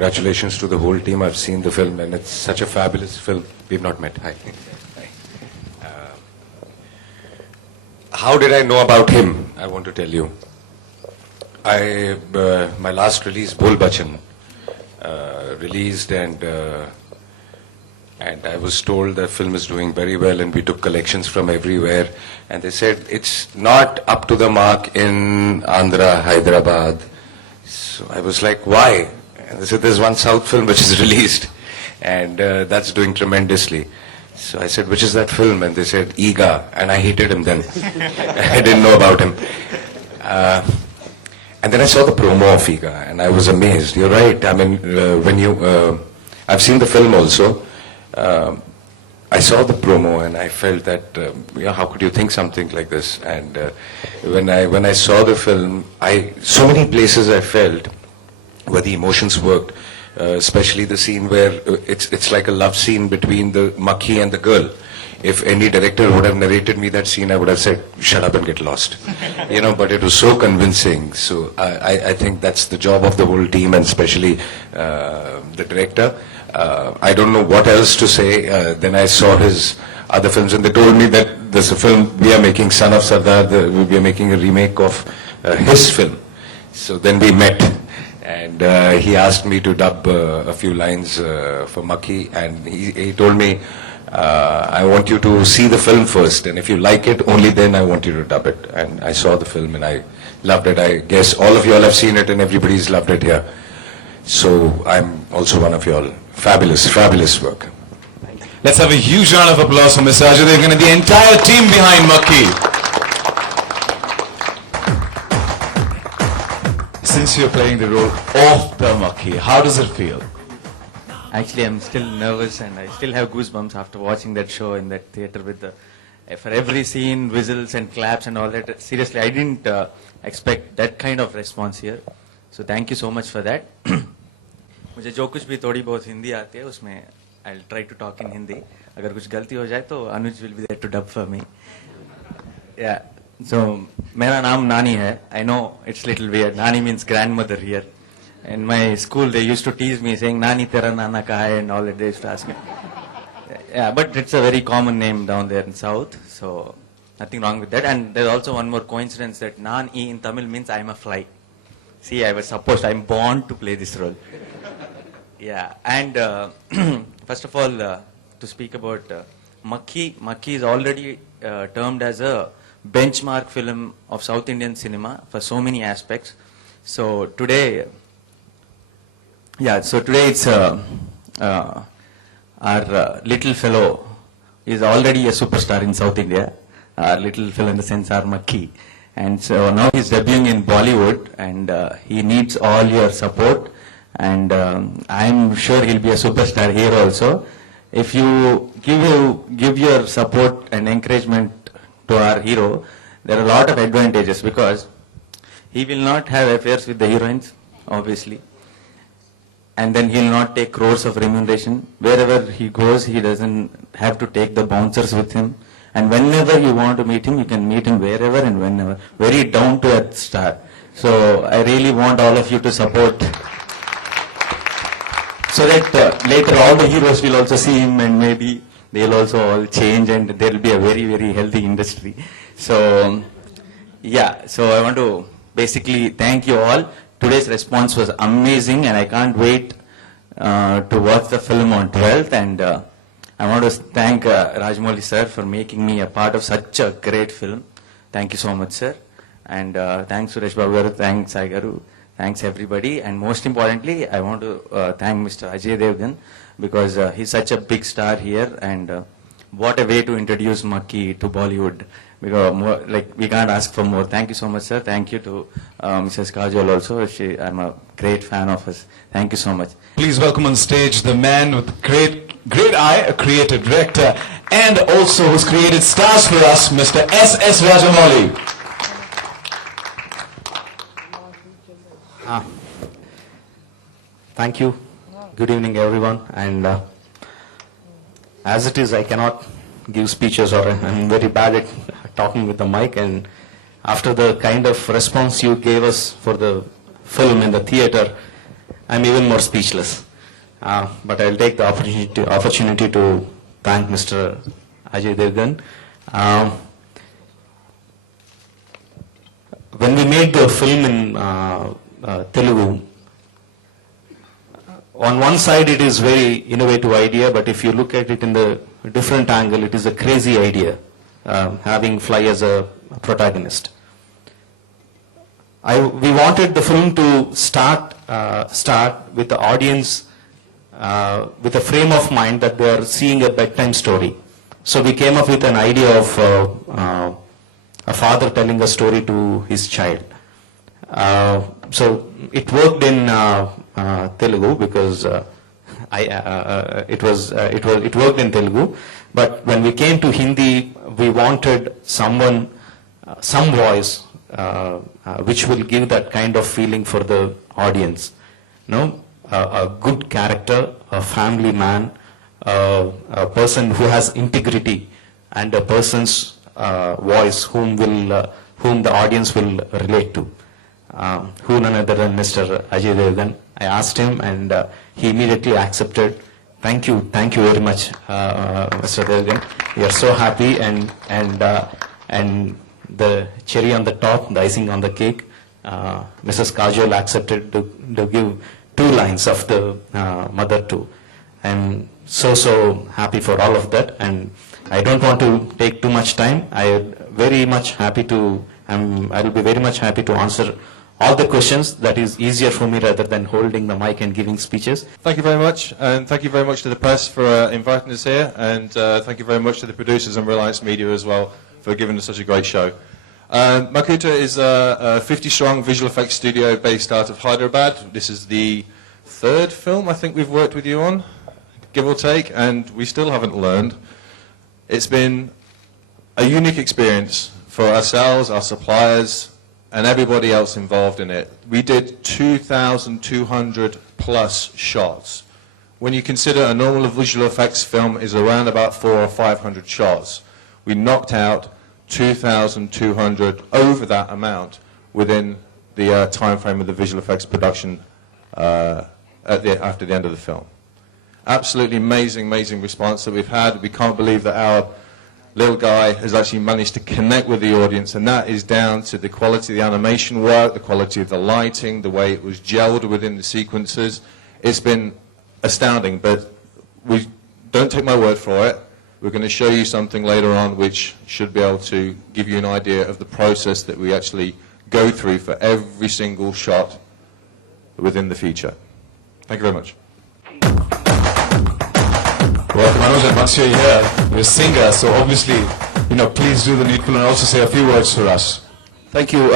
congratulations to the whole team. I've seen the film and it's such a fabulous film. We've not met. Hi. Hi. How did I know about him? I want to tell you. My last release, Bol Bachan, released and I was told the film is doing very well and we took collections from everywhere and they said it's not up to the mark in Andhra, Hyderabad. So I was like, why? And they said there's one South film which is released and that's doing tremendously. So I said, which is that film? And they said, Iga. And I hated him then. I didn't know about him. And then I saw the promo of Iga and I was amazed. You're right. I mean, I've seen the film also. I saw the promo and I felt that, how could you think something like this? And when I saw the film, so many places I felt where the emotions worked, especially the scene where it's like a love scene between the Makkhi and the girl. If any director would have narrated me that scene, I would have said, shut up and get lost. But it was so convincing. So I think that's the job of the whole team and especially the director. I don't know what else to say. Then I saw his other films and they told me that there's a film we are making, Son of Sardar, we are making a remake of his film. So then we met and he asked me to dub a few lines for Makkhi and he told me, I want you to see the film first and if you like it, only then I want you to dub it. And I saw the film and I loved it. I guess all of you all have seen it and everybody's loved it here. So I'm also one of you all. Fabulous, fabulous work. Let's have a huge round of applause for Mr. Ajay Devgan and the entire team behind Makkhi. Since you're playing the role of the Makkhi, how does it feel? Actually, I'm still nervous and I still have goosebumps after watching that show in that theater with for every scene, whistles and claps and all that. Seriously, I didn't expect that kind of response here. So thank you so much for that. मुझे जो कुछ भी थोड़ी बहुत हिंदी आती है उसमें I'll try to talk in Hindi. अगर कुछ गलती हो जाए तो अनुज will be there to dub for me. Yeah. So मेरा नाम नानी है. I know it's little weird. Nani means grandmother here. In my school they used to tease me saying Nani tera nana kaha hai and all that they used to ask me. Yeah, but it's a very common name down there in South. So nothing wrong with that. And there's also one more coincidence that Nan-i in Tamil means I'm a fly. See, I'm born to play this role. Yeah, and first of all, to speak about Makkhi is already termed as a benchmark film of South Indian cinema for so many aspects. So today, it's our little fellow is already a superstar in South India. Our little fellow in the sense, our Makkhi. And so now he's debuting in Bollywood and he needs all your support. And I'm sure he'll be a superstar here also. If you give your support and encouragement to our hero, there are a lot of advantages because he will not have affairs with the heroines, obviously. And then he'll not take crores of remuneration. Wherever he goes, he doesn't have to take the bouncers with him. And whenever you want to meet him, you can meet him wherever and whenever. Very down to earth star. So I really want all of you to support so that later all the heroes will also see him and maybe they'll also all change and there will be a very, very healthy industry. So, yeah, so I want to basically thank you all. Today's response was amazing and I can't wait to watch the film on 12th. And I want to thank Rajmouli sir for making me a part of such a great film. Thank you so much, sir. And thanks Suresh Babu garu, thanks Sai garu. Thanks everybody, and most importantly, I want to thank Mr. Ajay Devgan because he's such a big star here, and what a way to introduce Makkhi to Bollywood. Because we can't ask for more. Thank you so much, sir. Thank you to Mrs. Kajol also. I'm a great fan of us. Thank you so much. Please welcome on stage the man with great eye, a creative director, and also who's created stars for us, Mr. S.S. Rajamouli. Thank you. Good evening, everyone. And as it is, I cannot give speeches or I'm very bad at talking with the mic. And after the kind of response you gave us for the film in the theater, I'm even more speechless. But I'll take the opportunity to thank Mr. Ajay Devgan. When we made the film in Telugu, on one side it is very innovative idea, but if you look at it in the different angle, it is a crazy idea, having Fly as a protagonist. We wanted the film to start with the audience with a frame of mind that they are seeing a bedtime story. So we came up with an idea of a father telling a story to his child. So it worked in Telugu because it worked in Telugu. But when we came to Hindi, we wanted some voice which will give that kind of feeling for the audience. A good character, a family man, a person who has integrity, and a person's voice whom the audience will relate to. Who none other than Mr. Ajay Devgan. I asked him and he immediately accepted. Thank you very much, Mr. Devgan. We are so happy, and the cherry on the top, the icing on the cake, Mrs. Kajol accepted to give 2 lines of the mother too. I'm so happy for all of that, and I don't want to take too much time. I'll be very much happy to answer all the questions. That is easier for me rather than holding the mic and giving speeches. Thank you very much, and thank you very much to the press for inviting us here, and thank you very much to the producers and Reliance Media as well for giving us such a great show. Makkhi is a 50-strong visual effects studio based out of Hyderabad. This is the 3rd film I think we've worked with you on, give or take, and we still haven't learned. It's been a unique experience for ourselves, our suppliers, and everybody else involved in it. We did 2,200 plus shots. When you consider a normal visual effects film is around about 400 or 500 shots, we knocked out 2,200 over that amount within the time frame of the visual effects production after the end of the film. Absolutely amazing response that we've had. We can't believe that our little guy has actually managed to connect with the audience, and that is down to the quality of the animation work, the quality of the lighting, the way it was gelled within the sequences. It's been astounding, but don't take my word for it. We're going to show you something later on which should be able to give you an idea of the process that we actually go through for every single shot within the feature. Thank you very much. Well, Manoj, and once you're here, you're a singer, so obviously, please do the needful and also say a few words for us. Thank you.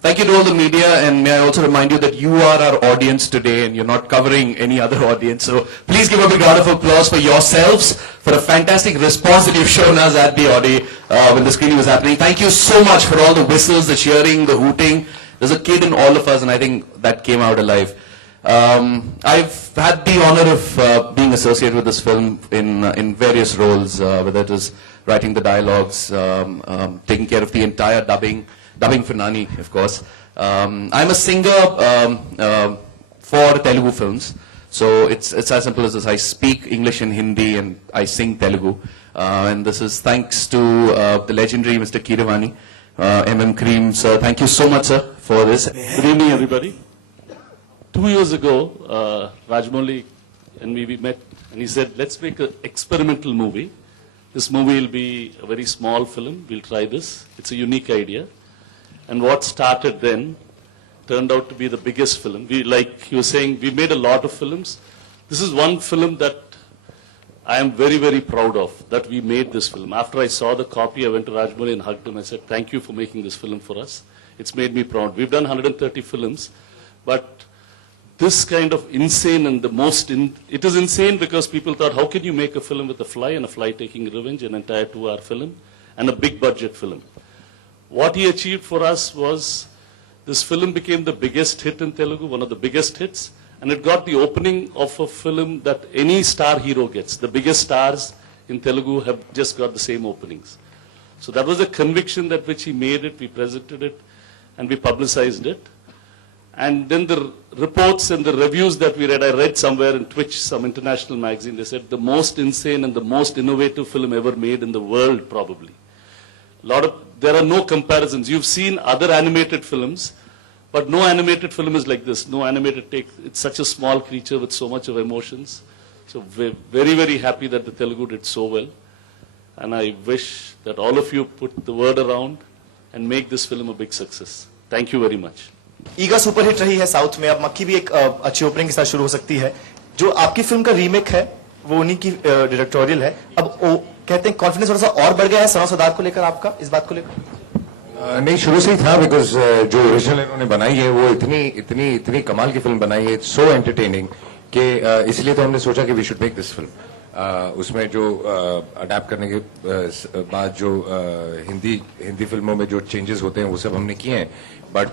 Thank you to all the media, and may I also remind you that you are our audience today, and you're not covering any other audience. So please give a big round of applause for yourselves, for a fantastic response that you've shown us at the Audi when the screening was happening. Thank you so much for all the whistles, the cheering, the hooting. There's a kid in all of us, and I think that came out alive. I've had the honor of being associated with this film in various roles, whether it is writing the dialogues, taking care of the entire dubbing for Nani, of course. I'm a singer for Telugu films, so it's as simple as this. I speak English and Hindi, and I sing Telugu, and this is thanks to the legendary Mr. Kiravani, Cream. Sir, thank you so much, sir, for this. Good evening, everybody. 2 years ago, Rajmouli and we met, and he said, let's make an experimental movie. This movie will be a very small film. We'll try this. It's a unique idea. And what started then turned out to be the biggest film. Like he was saying, we made a lot of films. This is one film that I am very proud of, that we made this film. After I saw the copy, I went to Rajmouli and hugged him. I said, thank you for making this film for us. It's made me proud. We've done 130 films, but this kind of insane and it is insane because people thought, how can you make a film with a fly and a fly taking revenge, an entire 2-hour film, and a big budget film? What he achieved for us was this film became the biggest hit in Telugu, one of the biggest hits, and it got the opening of a film that any star hero gets. The biggest stars in Telugu have just got the same openings. So that was the conviction that which he made it, we presented it, and we publicized it. And then the reports and the reviews that we read, I read somewhere in Twitch, some international magazine, they said the most insane and the most innovative film ever made in the world, probably. There are no comparisons. You've seen other animated films, but no animated film is like this. No animated take. It's such a small creature with so much of emotions. So we're very, very happy that the Telugu did so well. And I wish that all of you put the word around and make this film a big success. Thank you very much. Eega superhit रही है south में, अब मक्खी भी एक अच्छी opening के साथ शुरू हो सकती है. जो आपकी फिल्म का रीमेक है वो उन्हीं की डायरेक्टोरियल है. अब वो कहते हैं कॉन्फिडेंस थोड़ा सा और बढ़ गया है सनौ सरदार को लेकर, आपका इस बात को लेकर? नहीं, शुरू से ही था, बिकॉज जो ओरिजिनल इन्होंने बनाई है वो इतनी कमाल की फिल्म बनाई है, इट्स सो एंटरटेनिंग कि इसलिए तो हमने सोचा कि we should make this film. उसमें जो अडेप्ट करने के बाद जो हिंदी फिल्मों में जो चेंजेस होते हैं वो सब हमने किए हैं, but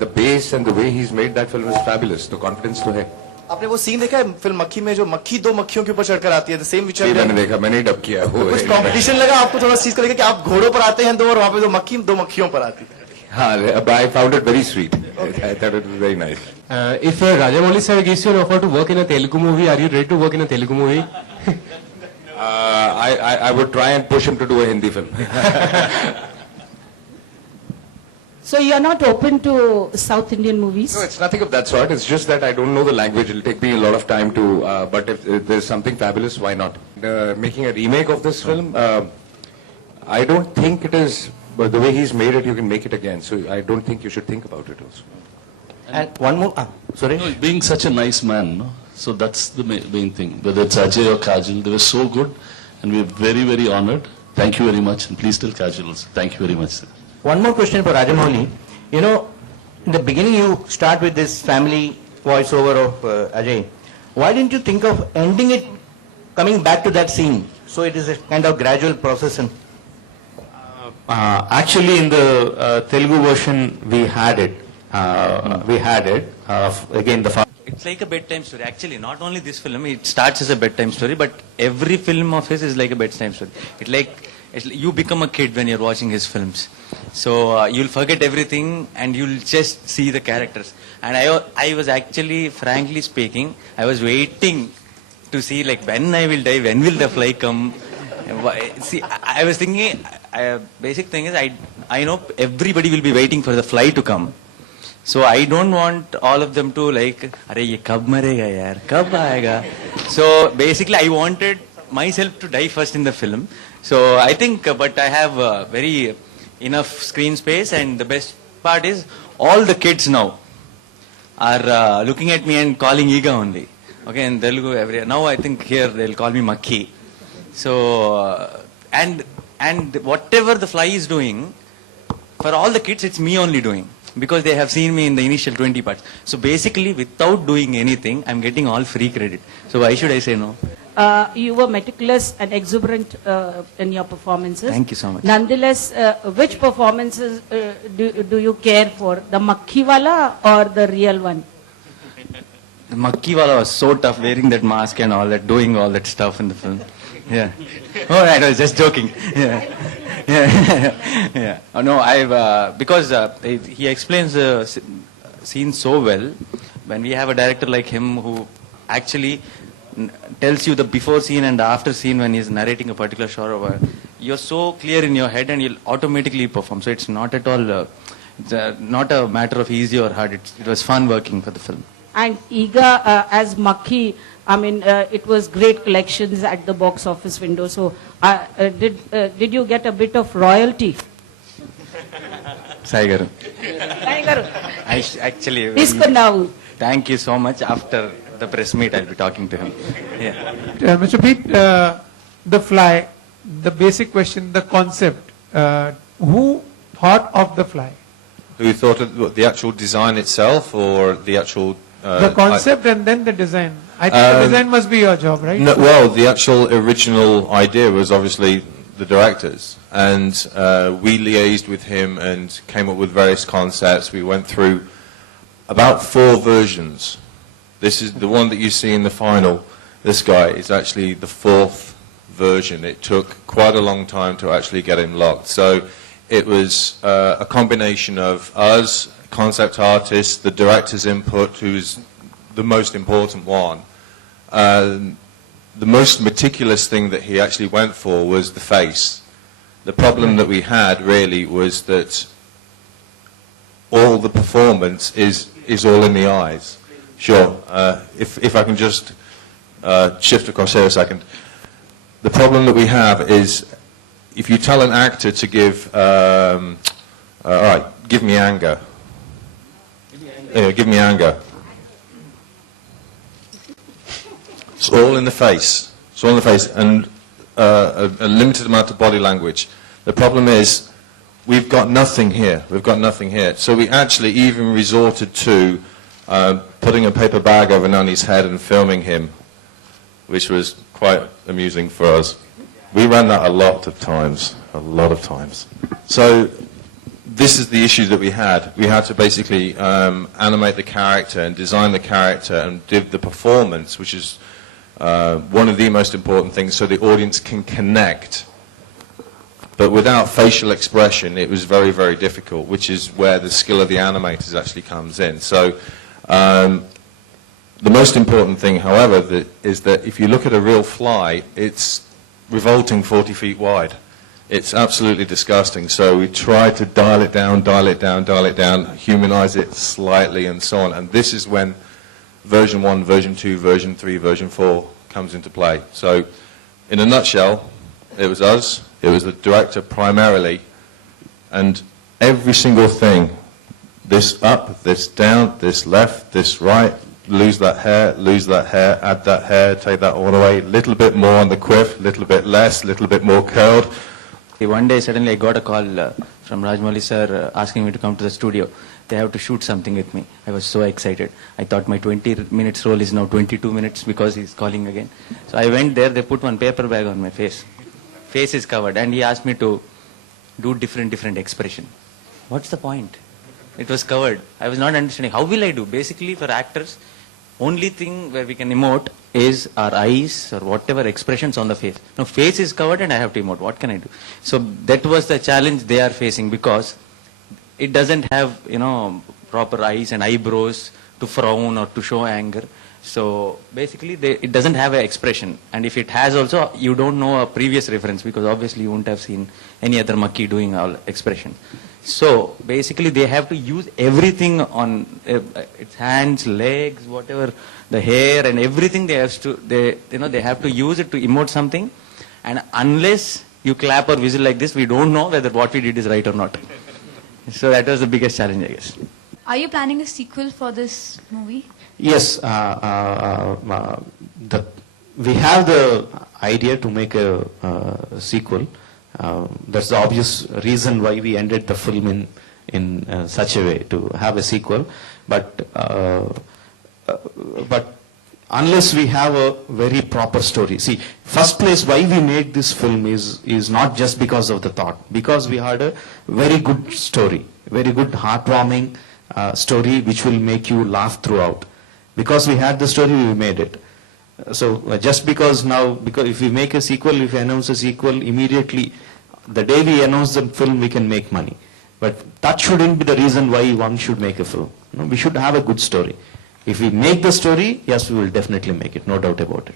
the base and the way he is made that film is fabulous. तो कॉन्फिडेंस तो है. आपने वो सीन देखा है फिल्म मक्खी में, जो मक्खी दो मक्खियों के ऊपर चढ़कर आती है, द सेम विच मैंने देखा, मैंने डब किया है वो. कुछ कॉम्पिटिशन लगा आपको थोड़ा चीज करेगा कि आप घोड़ों पर आते हैं दो, और वहां पे दो मक्खियों पर आती है? हाँ, I found it very sweet. I thought it was very nice. If Rajamouli sir gives you an offer to work in a Telugu movie, are you ready to work in a Telugu movie? I would try and push him to do a Hindi film. So you're not open to South Indian movies? No, it's nothing of that sort. It's just that I don't know the language. It'll take me a lot of time to. But if there's something fabulous, why not? Making a remake of this film, I don't think it is. But the way he's made it, you can make it again. So I don't think you should think about it also. And one more. Sorry. No, being such a nice man, no? So that's the main thing. Whether it's Ajay or Kajal, they were so good, and we're very, very honored. Thank you very much, and please tell Kajal also. Thank you very much, sir. One more question for Rajamouli. You know, in the beginning you start with this family voiceover of Ajay. Why didn't you think of ending it, coming back to that scene? So it is a kind of gradual process. And Actually, in the Telugu version, we had it. Again, It's like a bedtime story. Actually, not only this film, it starts as a bedtime story, but every film of his is like a bedtime story. You become a kid when you're watching his films. So you'll forget everything and you'll just see the characters. And I was actually, frankly speaking, I was waiting to see like when I will die, when will the fly come. See, I was thinking, basic thing is I know everybody will be waiting for the fly to come. So I don't want all of them to like, "Arey ye kab marega yaar, kab aayega." So basically I wanted myself to die first in the film. So I think, but I have very enough screen space, and the best part is all the kids now are looking at me and calling Iga only. Okay, in Telugu now I think here they'll call me Makkhi. So and whatever the fly is doing, for all the kids it's me only doing, because they have seen me in the initial 20 parts. So basically, without doing anything, I'm getting all free credit. So why should I say no? You were meticulous and exuberant in your performances. Thank you so much. Nonetheless, which performances do you care for? The Makkhi wala or the real one? The Makkhi wala was so tough, wearing that mask and all that, doing all that stuff in the film. Yeah. Oh, I was just joking. Yeah. Yeah. Oh, no, because he explains the scene so well. When we have a director like him who actually tells you the before scene and the after scene when he's narrating a particular shot, you're so clear in your head and you'll automatically perform. So it's not at all, not a matter of easy or hard. It was fun working for the film. And Iga as Makkhi, I mean, it was great collections at the box office window. So did you get a bit of royalty? Sai Garu. Sai Garu. Actually, Isko now. Thank you so much. After the press meet, I'll be talking to him. Yeah. Mr. Pete, the fly, the basic question, the concept, who thought of the fly? Who thought of the actual design itself, or the actual... the concept and then the design. I think the design must be your job, right? No, well, the actual original idea was obviously the director's, and we liaised with him and came up with various concepts. We went through about 4 versions. This is the one that you see in the final. This guy is actually the 4th version. It took quite a long time to actually get him locked. So it was a combination of us concept artist, the director's input, who's the most important one. The most meticulous thing that he actually went for was the face. The problem that we had really was that all the performance is all in the eyes. Sure, if I can just shift across here a second. The problem that we have is if you tell an actor to give, all right, give me anger. Give me anger. It's all in the face. It's all in the face, and a limited amount of body language. The problem is, we've got nothing here. We've got nothing here. So we actually even resorted to putting a paper bag over Nani's head and filming him, which was quite amusing for us. We ran that a lot of times. So this is the issue that we had. We had to basically animate the character and design the character and give the performance, which is one of the most important things, so the audience can connect. But without facial expression, it was very, very difficult, which is where the skill of the animators actually comes in. So the most important thing, however, is that if you look at a real fly, it's revolting 40 feet wide. It's absolutely disgusting. So we try to dial it down, humanize it slightly, and so on. And this is when version 1, version 2, version 3, version 4 comes into play. So in a nutshell, it was us, it was the director primarily, and every single thing, this up, this down, this left, this right, lose that hair, add that hair, take that all away, little bit more on the quiff, little bit less, little bit more curled. One day suddenly I got a call from Rajamouli sir asking me to come to the studio. They have to shoot something with me. I was so excited. I thought my 20 minutes role is now 22 minutes because he's calling again. So I went there, they put one paper bag on my face. Face is covered, and he asked me to do different expression. What's the point? It was covered. I was not understanding. How will I do? Basically for actors, only thing where we can emote is our eyes or whatever expressions on the face. Now face is covered and I have to emote. What can I do? So that was the challenge they are facing, because it doesn't have, proper eyes and eyebrows to frown or to show anger. So basically it doesn't have an expression. And if it has also, you don't know a previous reference, because obviously you won't have seen any other Makkhi doing all expression. So basically they have to use everything on its hands, legs, whatever, the hair and everything. They have to use it to emote something. And unless you clap or whistle like this, we don't know whether what we did is right or not. So that was the biggest challenge, I guess. Are you planning a sequel for this movie? Yes, we have the idea to make a sequel. That's the obvious reason why we ended the film in such a way, to have a sequel. But unless we have a very proper story. See, first place why we made this film is not just because of the thought, because we had a very good story, very good heartwarming story which will make you laugh throughout. Because we had the story, we made it. So just because if we make a sequel, if we announce a sequel, immediately the day we announce the film, we can make money. But that shouldn't be the reason why one should make a film. No, we should have a good story. If we make the story, yes, we will definitely make it, no doubt about it.